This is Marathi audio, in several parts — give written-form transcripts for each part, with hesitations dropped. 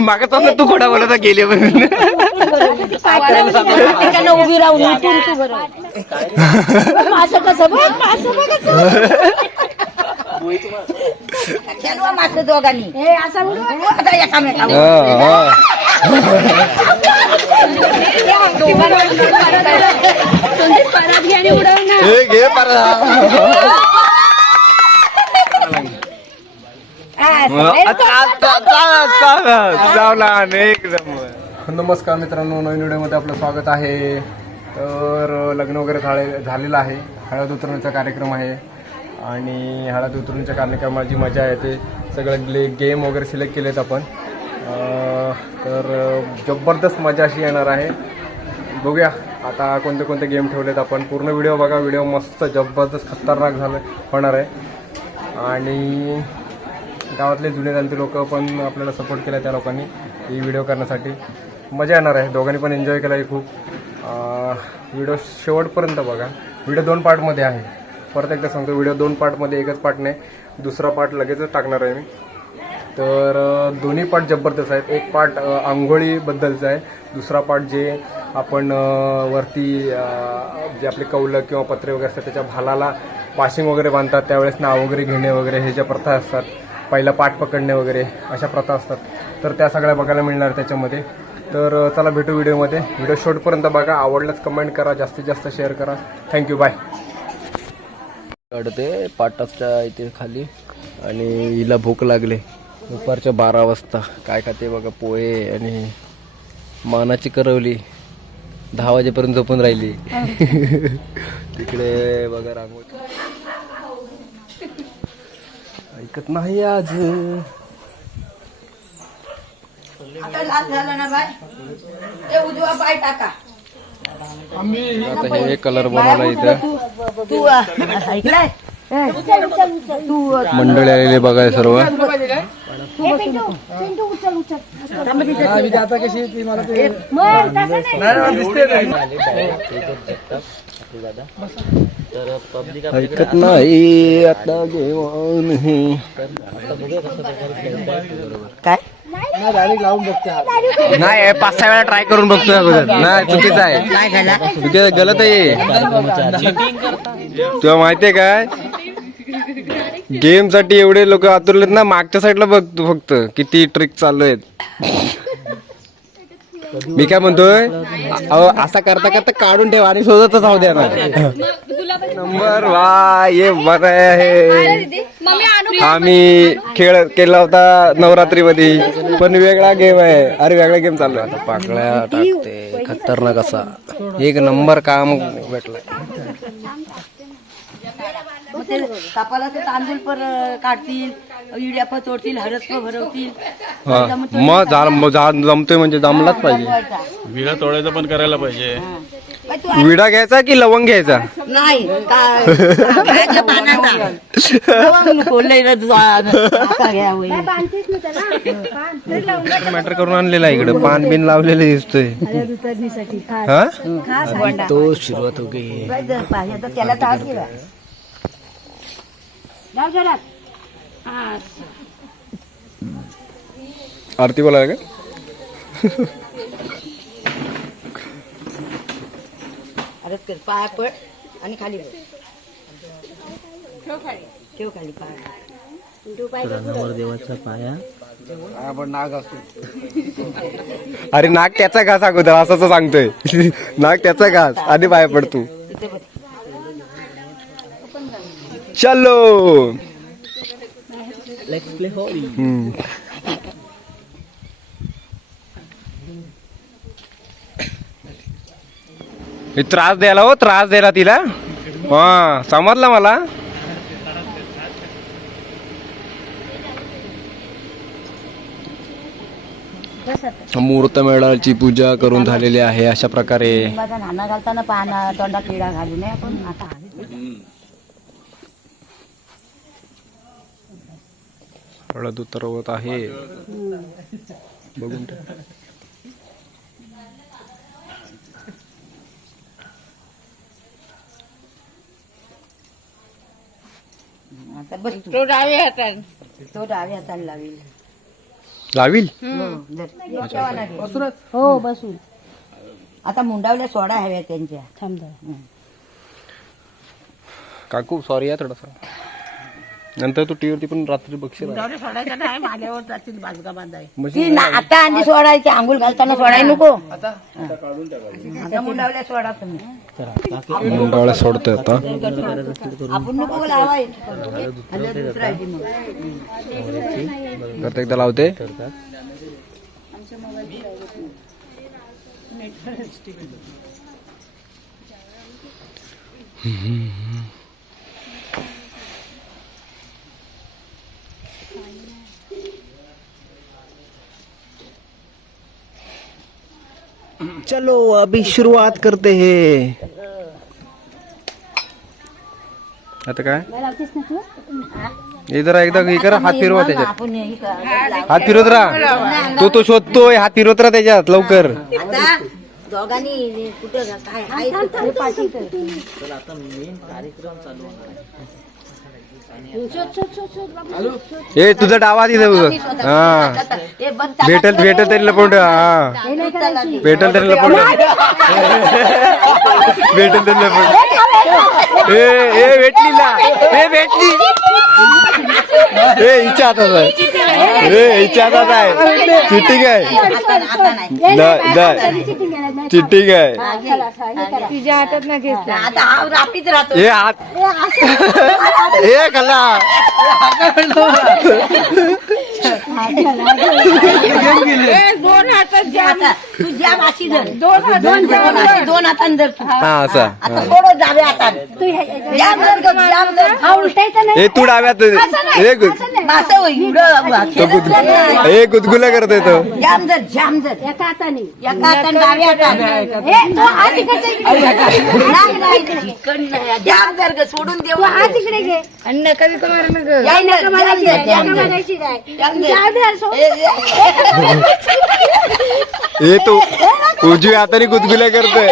मागत तू खोटा बोलत गेले म्हणून उभी राहून मागं दोघांनी नमस्कार मित्रांनो, नवीन व्हिडिओमध्ये आपलं स्वागत आहे. तर लग्न वगैरे झालेलं आहे. हळद उतरवण्याचा कार्यक्रम आहे आणि हळद उतरवण्याच्या कार्यक्रमाची मजा येते. सगळे गेम वगैरे सिलेक्ट केलेत आपण. तर जबरदस्त मजा अशी येणार आहे. बघूया आता कोणते कोणते गेम ठेवलेत आपण. पूर्ण व्हिडिओ बघा. व्हिडिओ मस्त जबरदस्त खतरनाक होणार आहे. आणि गावातले जुने जाणते लोक पण आपल्याला सपोर्ट केला त्या लोकांनी ही व्हिडिओ करण्यासाठी. मजा येणार आहे. दोघांनी पण एन्जॉय केला आहे खूप. व्हिडिओ शेवटपर्यंत बघा. व्हिडिओ 2 पार्टमध्ये आहे. परत एकदा सांगतो, व्हिडिओ 2 पार्टमध्ये, एकच पार्ट नाही. दुसरा पार्ट लगेचच टाकणार आहे मी. तर दोन्ही पार्ट जबरदस्त आहेत. एक पार्ट आंघोळीबद्दलचा आहे. दुसरा पार्ट जे आपण वरती जे आपले कौलं किंवा पत्रे वगैरे असतात त्याच्या भालाला वाशिंग वगैरे बांधतात, त्यावेळेस नाव वगैरे घेणे वगैरे हे ज्या प्रथा असतात, पहिला पाठ पकडणे वगैरे अशा प्रथा असतात. तर त्या सगळ्या बघायला मिळणार त्याच्यामध्ये. तर चला भेटू व्हिडिओमध्ये. व्हिडिओ शेवटपर्यंत बघा. आवडल्यास कमेंट करा, जास्तीत जास्त शेअर करा. Thank you, bye. चढते पाटाच्या इथे खाली आणि हिला भूक लागले. दुपारच्या 12 वाजता काय खाते बघा, पोहे आणि मानाची करवली. 10 वाजेपर्यंत झोपून राहिली. तिकडे बघा रांगोळी. ऐकत नाही आज. उजवा पाय टाका. आता हे कलर बनवला इथं. मंडळी आलेले बघाय सर्व. ऐकत नाही आता घेऊन काय नाही. 5-6 वेळा ट्राय करून बघतोय अगोदर. नाही, चुकीचं आहे. गलत आहे. तुला माहितीये काय, गेम साठी एवढे लोक आतुरलेत ना. मागच्या साईडला बघ तू फक्त किती ट्रिक चालू आहेत. मी काय म्हणतोय, असा करता करता काढून ठेवा आणि शोधतच राहू द्या ना. नंबर वा, ये बरं आहे. आम्ही खेळ केला होता नवरात्री मध्ये, पण वेगळा गेम आहे. अरे वेगळा गेम चालू आहे. आता पाकळ्या टाकते खतरनाक असा. एक नंबर काम भेटलाय. कापाला ते तांदूळ पर काढतील, इड्या पचोडतील, हळद भरवतील. मग जमतोय म्हणजे जमलाच पाहिजे. विडा तोडायचं पण करायला पाहिजे. विडा घ्यायचा की लवंग घ्यायचा? नाही मॅटर करून आणलेला इकडे. पान बिन लावलेले दिसतोय. तो सुरुवात हो गई. त्याला तास गेला. आरती बोला का? अरे पाय पड आणि खाली ठेव खाली पाय. देवाचा पाया नाग असतो. अरे नाग त्याचा घास अगोदर असं सांगतोय. नाग त्याचा घास आधी पाय पडतो. चलो लेट्स प्ले होली. त्रास द्यायला हो, त्रास द्यायला तिला. हा समजलं मला. मुहूर्त मेळाची पूजा करून झालेली आहे. अशा प्रकारे नाना घालताना पाना तोंडा किडा घालू नये. आपण आता हळद उतरवत आहे. बघून आता बस तू. तो डावे हाताने. तो डाव्या हाताने लावेल. लावील हो, धर. हो बसून. आता मुंडावल्या सोडा हव्या त्यांच्या. काकू सॉरी या थोडासा नंतर तू टीव्हीवरती पण रात्री बघशील सोडायचा नाही माझ्यावर जातील बाजगा बांधाय. ती आता आणि सोडायची आंघोळ घालताना सोडाय नको. आता मुंडावल्या सोडा तुम्ही. मुंडावळ्या सोडतोय आता आपण नको लावाय. दुसरायची मग. तर एकदा लावते चलो अभी शुरुआत करते हैं. आता काय इधर एकदा हे करा हात फिरवा त्याच्यात आपण हे करा. हात फिरवत राहा तो शोधतोय हात फिरवत राहा त्याच्यात लवकर आता दोघांनी कुठं काय आहे ते पाठी कर. ए तुझा डावा तिथं हा हे बंद. भेटल तरी लपवून हा भेटल तरी लपवून भेटल तरी लपवून ए भेटली भेटली हिच्या हातात आहे हिच्या हातात आहे चिटिंग आहे चिटिंग आहे तिच्या हातात ना घेतला. आता हा रापीत राहतो. हे हात हे कला दोन हातात आता तू ज्या माशी धर. दोन हातान धर तू. हा असा आता सोडत जावे हातात. जाम धर ग, जाम धर. हे तू डाव्यात हे मासं होईल. हे गुदगुल्या करतोय तो जाम धर, जाम धर. एका हाताने डाव्या हाताने. जाम धर ग, सोडून देऊ. आणि नका तिथं मारू नका. जाम धर, जाम धर. हे तू उजव्या हाताने गुदगुल्या करतोय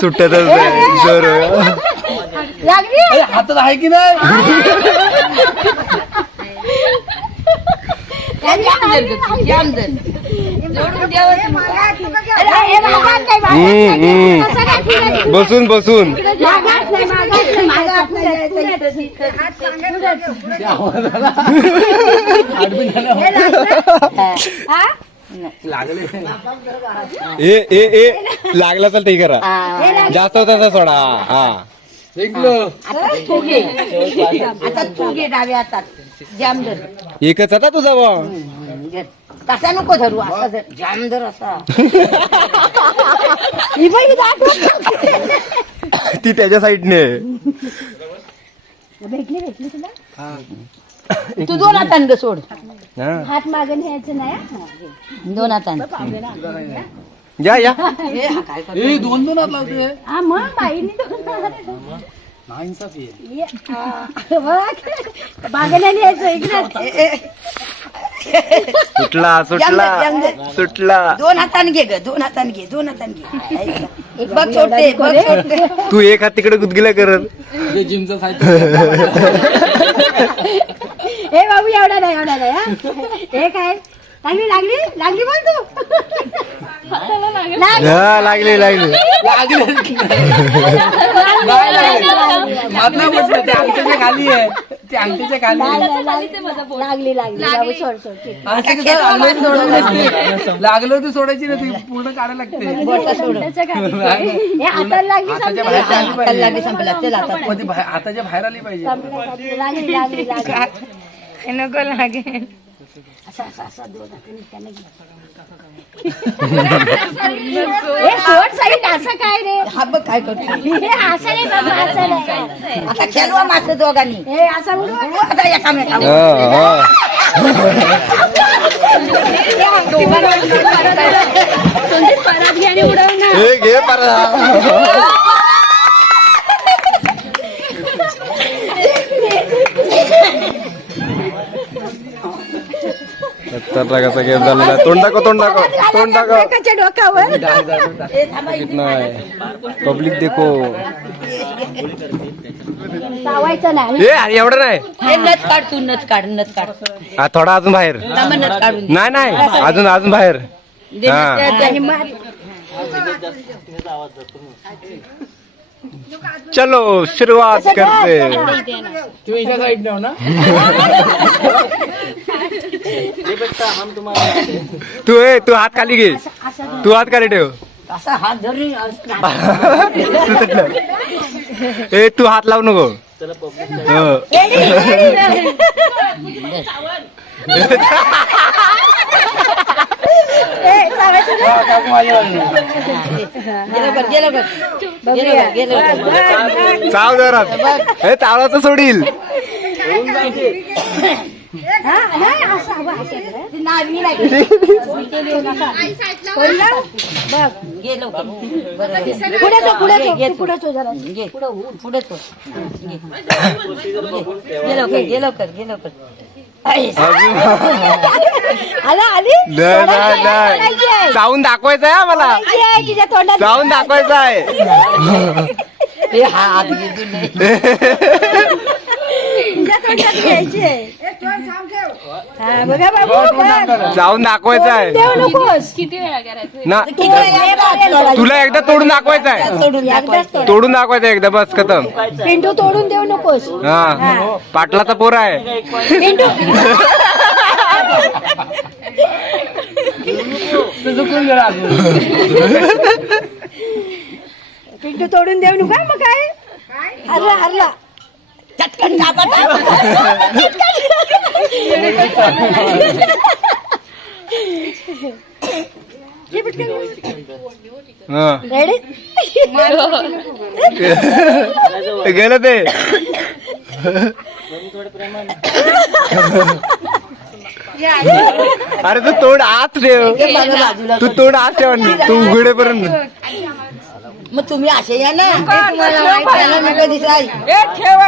सुटतच नाही जोर हातात आहे की नाही जाम धर. सोडून द्यावं. बसून बसून ए ए ए लागला तर ते करा जास्त तसा सोडा हा आता तू घे डाव्या हातात. जाम धर. एकच आता तुझा बा तसा नको धरू. असा धर. जाम धर असा. ती त्याच्या साईडने तू दोन हातान ग सोड. हात मागे न्यायचं नाही. दोन हातान. या या दोन हात लावते हा मग बाईने बागेला न्यायचं इकडे. सुटला सुटला सुटला दोन हातान घे ग. दोन हातान घे. दोन हातान घे. बघ सोडते, बघ सोडते. तू एक हात तिकडे गुदगुल्या करत जिमचा साहित्य हे बाबू एवढा नाही हा. हे काय लागली लागली लागली बोल तू. हा लागली लागली अंगठीच्या खाली आहे ते अंगठीच्या खाली लागली लागली बाबू सोड सोड. लागलं तर सोडायची ना ती पूर्ण काढायला लागते हे हाताला लागली हाताच्या बाहेर आली हाताला पाहिजे लागली संपला. चल आता. पण ती हाताच्या बाहेर आली पाहिजे लागली लागली लागली नको लागेल. हे सोड साईड असं काय रे. हा बघ काय करतो. हे असं नाही बाबा असं नाही. आता खेळवा मात्र दोघांनी. हे असं उडवा. आता एकामेकावर. परत घ्याने उडव ना. हे घे परत खतरनाकाचा गेम झालेला आहे. तोंड दाखव तोंड दाखव तोंड दाखव एकाच्या डोक्यावर नाही पब्लिक देखो चावायचं नाही ए अरे एवढं नाही हे नथ काढ तू नथ काढ नथ काढ हा थोडा अजून बाहेर थांबा, नथ काढून नाही नाही अजून अजून बाहेर दे. हा. आणि मार. चलो सुरुवात करते तू हात खाली घे तू हात खाली ठेव असा हात धरून तू सुटलं. ए तू हात लावू नको हो. गेलं चाव जोरात हे चावला तर सोडील नाही चावून दाखवायचं आहे मला चावून दाखवायचं आहे जाऊन दाखवायचं आहे किती वेळा करायचं ना तुला एकदा तोडून दाखवायचं आहे तोडून दाखवायचं एकदा बस खतम पिंटू तोडून देऊ नकोस हा पाटलाचा पोर आहे पिंटू पिंटू तोडून देऊ नका मग काय हरला हरला चटकन हा रेडी गेलं ते अरे तू तोड आत ठेव तू तोड आत ठेव तू उघडेपर्यंत मग तुम्ही असे या ना तुम्हाला माहित आहे ना, नका दिसाय. हे ठेव.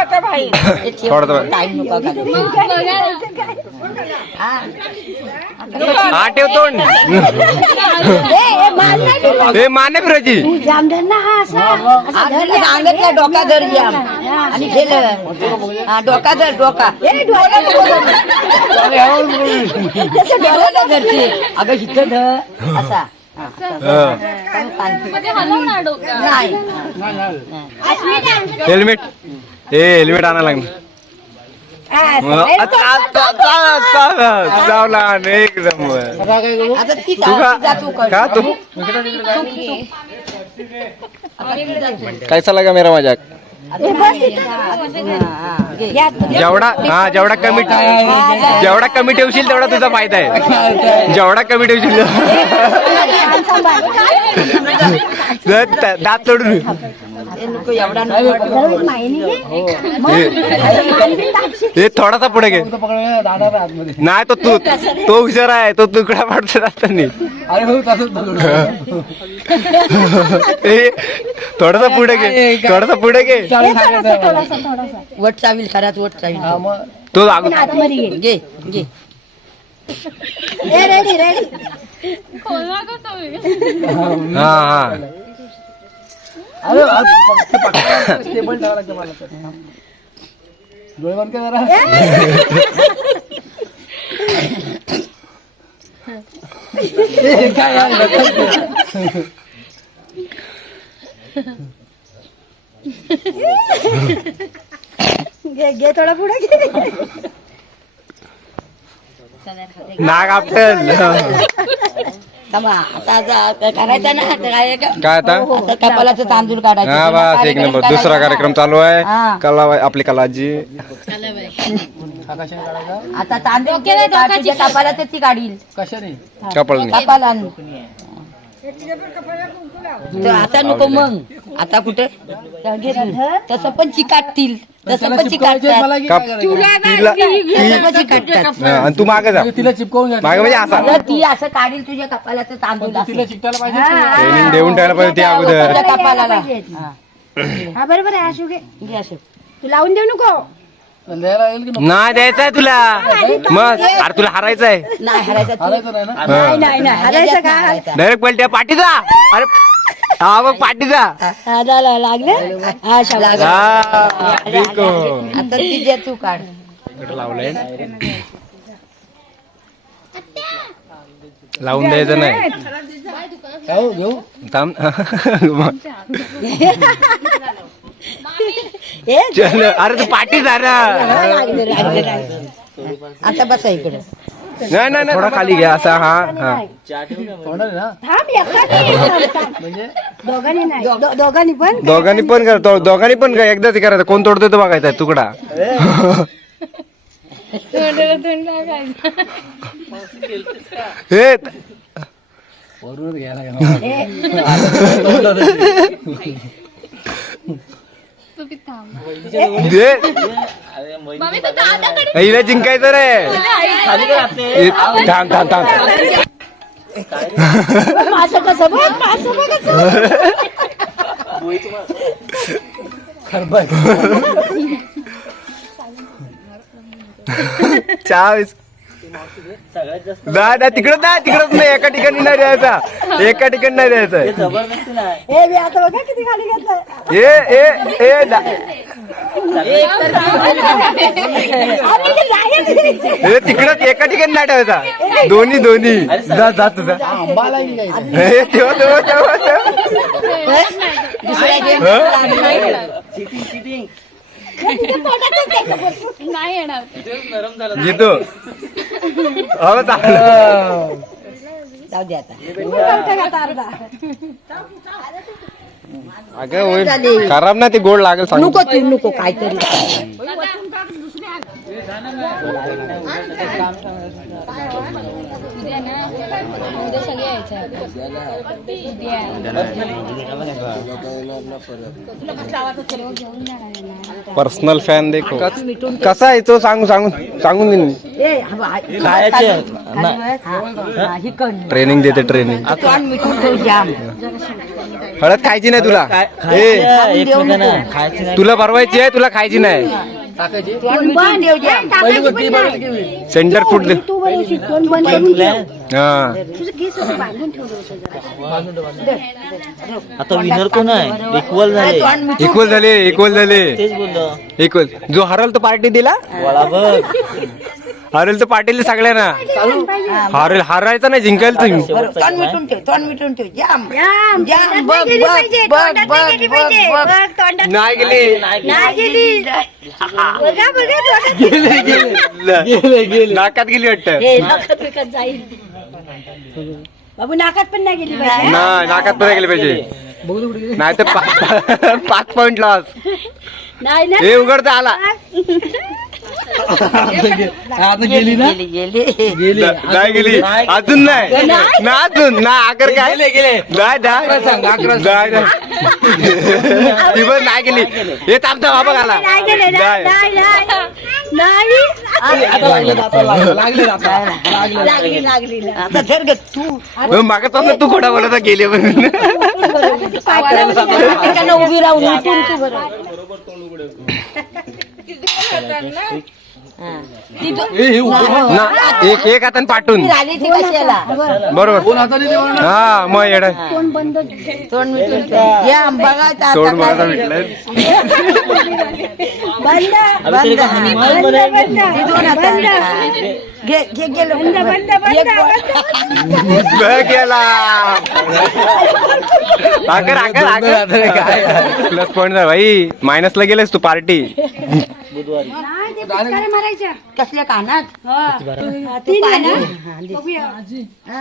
थोडं टाइम नका घालू. हा ठेव तोंड हे माने फिरायची जामदार हा असा अंगातला डोका धर घ्या आणि गेलं हा डोका धर डोका डोळ्याला धरते अगं इथं धर असा नाही हेल्मेट हे हेल्मेट आणा लागणार चावला एकदम आता ती तू जातो का तू कैसा लगा मेरा मजाक जेवढा कमी ठेवशील तेवढा तुझा फायदा आहे जेवढा कमी ठेवशील दात तोडून एवढा हे थोडासा पुढे घे नाही तो हुशार आहे तो तुकडा पाडतो असताना थोडासा पुढे घे थोडासा पुढे घे वट चावील खराच वट चावील तो घे घे रेडी रेडी हा हा घे थोडा पुढे घे नाग आपटेल आता करायचं ना काय आता कपालाचं तांदूळ हा काढायचं बस एक नंबर दुसरा कार्यक्रम चालू आहे कला आपली कलाजी आता तांदूळ तुझ्या कपालाचं ती काढील कपल कपाला आता नको मग आता कुठे तसं पण चिकाटतील तसं पण चिकाटतात तू मागे जा तिला चिपकवून मागे म्हणजे असा ती असं काढील तुझ्या कपालाचं तांदूळ तिला चिकटायला पाहिजे ट्रेनिंग देऊन ठेवायला पाहिजे ते अगोदर कपालाला हा बरोबर आहे अशोक घे अशोक तू लावून देऊ नको नाही द्यायचंय तुला मग अरे तुला हारायचं आहे नाही हरायचा तू. नाही हरायचं काय डायरेक्ट पलट्या पाठीचा अरे हा बघ पाठीचा हा, झालं, लागले हा शाबास. हा, बिलकुल. आता तिच्या तू काढ इकडे लावलंय लावून द्यायचं नाही थांब चल अरे तू पाठी जा ना आता बसा इकडे नाही नाही थोडा खाली घ्या असा हा हा थांब दोघांनी नाही दोघांनी पण दोघांनी पण करतो दोघांनी पण काय एकदाच हे करायचं कोण तोडतोय तो बघायचा तुकडा हे दे. हिला जिंकायचं रे थांब थांब थांब माझं कसं बघ माझं बघ चाळीस तिकडच नाही एका ठिकाणी नाही द्यायचा एका ठिकाणी नाही द्यायचं हे मी आता बघा किती खाली घेतलं तिकडच एका ठिकाणी नाही ठेवायचा दोन्ही दोन्ही जा जा तुझा नाही येणार घेतो हो चांगलं जाऊ दे आता अगं होईल खराब ना ते गोड लागेल सांग नको तू नको काहीतरी पर्सनल फॅन देखो कसा आहे तो सांगून दे ट्रेनिंग देते ट्रेनिंग मिठून ठेव जाम हळद खायची नाही तुला तुला भरवायची आहे तुला खायची नाही सेंटर फूड दे तू बनवशील दोन बंद करून ठेव. हा तुझं केस असं बांधून ठेवलं आता विनर कोण आहे इक्वल झाले इक्वल जो हरल तो पार्टी दिला हरेल तर पाटील सगळ्यांना हरेल हारायचं नाही जिंकायला तुम्ही तोंड मिटून ठेव जाम जाम, जाम, तोंडात बघ, नाही गेली बघ, पाहिजे, बघ, तोंडात बघ, नाही गेली बघ, पाहिजे. बघ. बघ, तोंडात नाही गेली नाही गेली बघा तोंडात नाकात गेली वाटत हे, नाकात विकत जाईल बाबू नाकात पण नाही गेली पाहिजे नाही नाकात पण गेली पाहिजे नाही तर 5 पॉइंट लॉस नाही ना हे उघडता आला गेली नाही गेली अजून नाही अजून ना आकर काय नाही ती पण नाही गेली हे थांबता बाबा घाला नाही गेले नाही नाही लागली आता धर ग तू मागत तू खोटा बोलत गेले म्हणून उभी राहून मिटून तू बरं ना एक हाताने पाठवून आली ती कशाला बरोबर हा मग येड तोंड मिटून ठेव जाम बघायचं तोंड आता बघायला भेटलंय गेला काय प्लस पॉइंट भाई मायनसला गेलेस तू पार्टी मारायच्या कसल्या कानात तीन आहे ना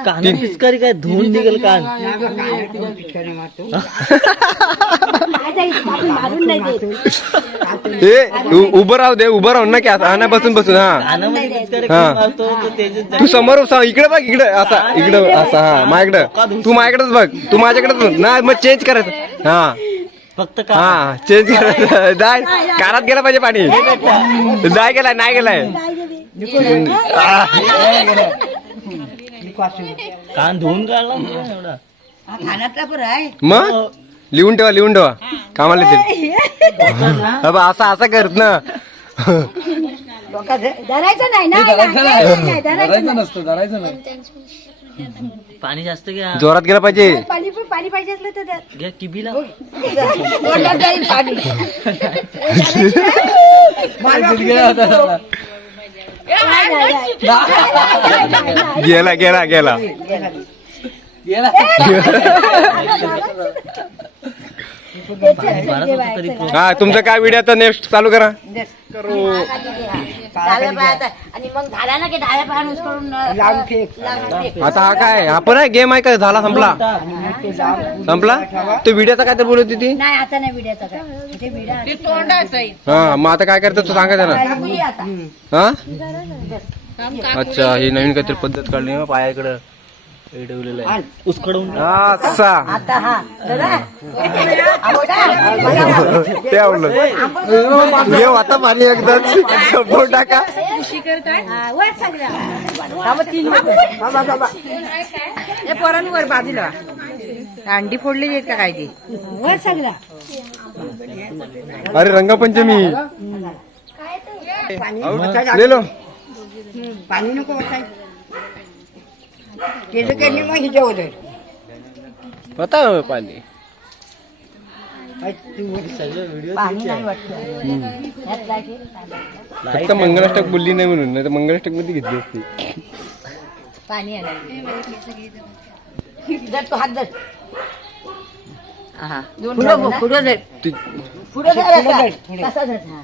कान पिचकारी काय धुवून निघेल कान मारून नाही देत उभं राहू दे उभं राहून ना की असं बसून बसून हा कानामध्ये पिचकारी हा. मारतो तो त्याचे तू समोर इकडे बघ इकडे असा इकडे असा हा माझ्याकडे तू माझ्याकडेच बघ तू माझ्याकडेच बघ ना मग चेंज करायचं हा फक्त हा चेंज करायचं जाय कानात गेला पाहिजे पाणी नाही गेलाय नाही गेलाय कान धुवून काढला ना एवढा कानातला बरं आहे मग लिहून ठेवा कामाला येतील असा करत ना धरायचं नाही ना नाही धरायचं नसतं धरायचं नाही. पाणी जास्त घ्या. जोरात गेला पाहिजे. पाणी पाहिजे असलं तर धर. घ्या किबीला. तोंडात जाईल पाणी. गेला गेला गेला. हा तुमचं काय व्हिडिओ आता नेक्स्ट चालू करा. आणि मग झाला ना की डाव्या पायानुस करून लावून फेक. आता हा काय आपण आहे गेम आहे का झाला संपला संपला. तो व्हिडिओचा काय तर बोलत होती ती. नाही आता नाही विड्याचा काय ते विड्या हा मग आता काय करतात तू सांगा त्यांना. हा अच्छा ही नवीन काहीतरी पद्धत काढली ना पायाकडं ठेवलेलं आहे उसकडून. असा आता हा ते आवडलं. येऊ आता पाणी एकदाच सपोर्ट टाका. वर सगळ्या पोरांवर बाजूला अंडी फोडलेली आहेत का काय ती. वर सगळा अरे रंगपंचमी लेलो. पाणी नको केलं केली मग हिच्या होतं. होता पाणी. पाणी नाही वाटत. फक्त मंगलाष्टक बोलली नाही म्हणून नाही तर मंगलाष्टक मध्ये घेतली असती. पाणी आलं तो हात धर. पुढं धर ती- पुढं धर कसा धर. हा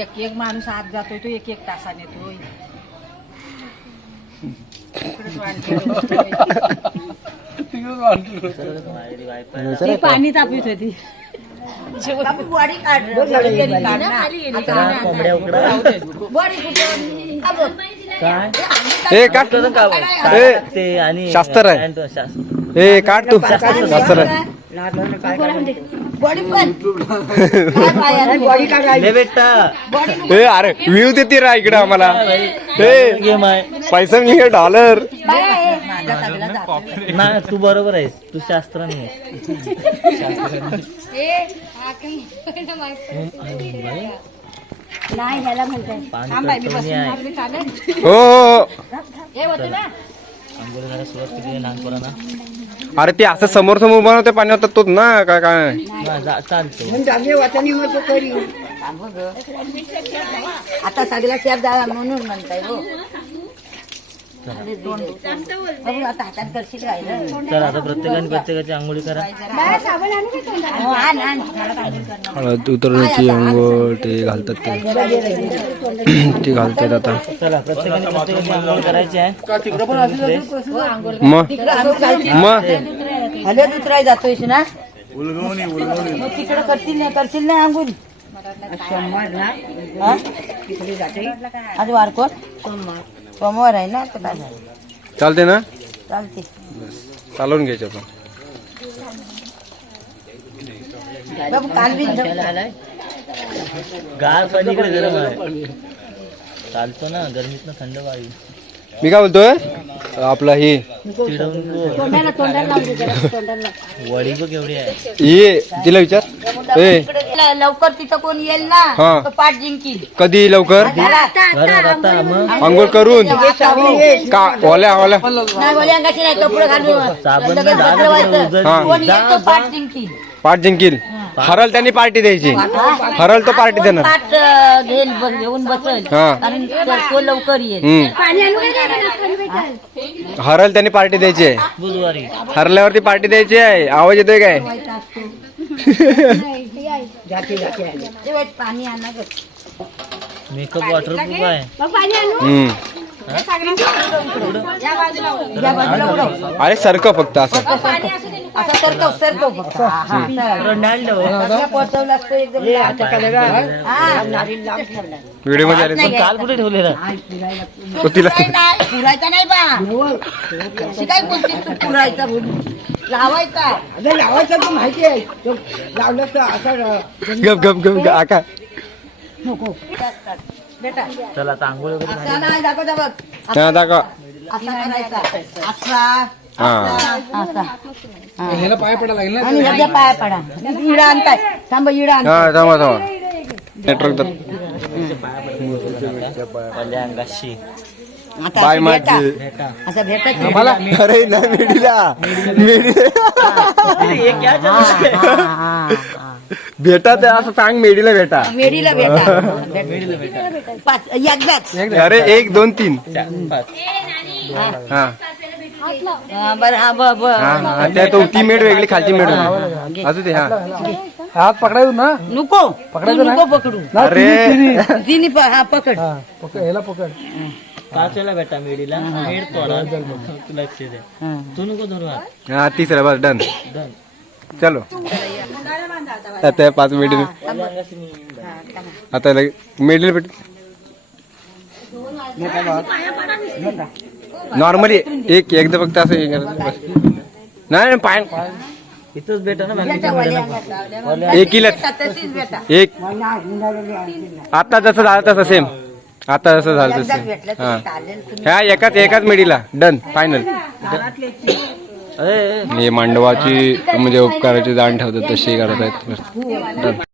एक एक माणूस आत जातोय तो एक एक तासाने येतोय. ती पाणी तापीत होती. बॉडी काढ कोंबड्या उकडा. बॉडी कुठे काय ए काट ए ते आणि शास्त्र आहे. पॅन्ट शास्त्र. ए काट तू शास्त्र आहे. बॉडी पण बॉडी ले बेटा. ए अरे व्ह्यू देते रा इकडे आम्हाला. ए गेम आहे पैसा मी हे $. ना तू बरोबर आहेस. तू शास्त्र नाही नाही ह्याला म्हणताय पाणी कमी आहे. हो हो. आंघोळ घालायला सुरुवात केली लहानपणाला. अरे ते असं समोर समोर बनवते पाणी होतात तोच ना काय काय. चालतो. आता सगळ्या कॅब झाला म्हणून म्हणताय हो. आता हातात करशील राहिलं. चल आता प्रत्येकाची आंघोळी करा. हळद उतरण्याची अंघोळ ते घालतात ते घालतात आता. चला प्रत्येकाची आंघोळ करायची आहे. मग हले दुसरा जातोयस ना मग तिकडे करशील ना आंघोळ. आज वारकोट सोमवार आहे ना. तर काय झालं चालते ना. चालते. चालवून घ्यायचं आपण. बाबू काल बी गार पाणी इकडे गरम आहे. चालतो ना गरमीत थंड वाळी. मी काय बोलतोय आपला हे चिडवून वडी बघ एवढी आहे. ये तिला विचार. ए लवकर तिथं कोण येईल ना हा. तो पाठ जिंकील. कधी लवकर घरात आता मग आंघोळ करून का ओल्या ओल्या. नाही बोले अंगाशी नाही कपडे घालून साबण लगेच डाग बदलवायचं. उजळली. कोण येईल तो पाठ जिंकील. पाठ जिंकील. हरल त्यांनी पार्टी द्यायची. हरल तो पार्टी देणार. पाठ घेऊन बसेल हा. कारण तो लवकर येईल. पाणी आणू काय हरल त्यांनी पार्टी द्यायची आहे. बुधवारी हरल्यावरती पार्टी द्यायची आहे. आवाज येतोय काय. पाणी आणा ग. मेकअप वॉटरप्रूफ आहे. मग पाणी आणू या बाजूला उडव. अरे सारखं फक्त असं. असं सरकव फक्त. पोचवलं असतं एकदम. व्हिडिओ मध्ये आले काल कुठे ठेवलेला. तो तिला पुरायचा नाही बा. काय बोलतेस तू पुरायचा बोलून. लावायचा लावायचं तर माहिती आहे लावलं तर असं गप गप गप आका. बेटा चला आता आंघोळ वगैरे झाली. नाही दाखवता बघ. हा दाखवा. असा करायचा असा हा असा ह्याला पाय पडायला लागेल ना आणि ह्याच्या पाया पडा इडा आणताय थांबा इडा आणताय हा थांबा थांबा नेटवर्क तर पहिल्या अंगाशी आता बाय अशी भेटा. माझी असं भेटत अरे नाही मेडीला भेटा ते असं सांग मेडीला भेटा. मेडीला भेटा पाच एकदाच अरे 1 2 3 हा बरं हा हा त्या तो ती मेड वेगळी खालची मेड वेगळी असू दे. हा हात पकडायचं ना नको तू नको पकडू अरे तिने हा पकड ह्याला पकड पाचव्याला बेटा मेडीला मेड तोडा तू लक्ष दे तू नको धरू हात हा तिसरा बस डन डन चलो आता 5 मिनिट आता मेडल भेट नॉर्मली एकदा फक्त असं हे करायचं बस. नाही पाय इथंच बेटा ना एकीलाच तशीच भेटा एक आता जसं झालं तसं सेम आता जसं झालं एकदाच तसं भेटलं हा तरी चालेल तुम्ही ह्या एकाच मेडीला डन फायनल. हे मांडवाची म्हणजे उपकाराची जाण ठेवतात तशी करत आहेत.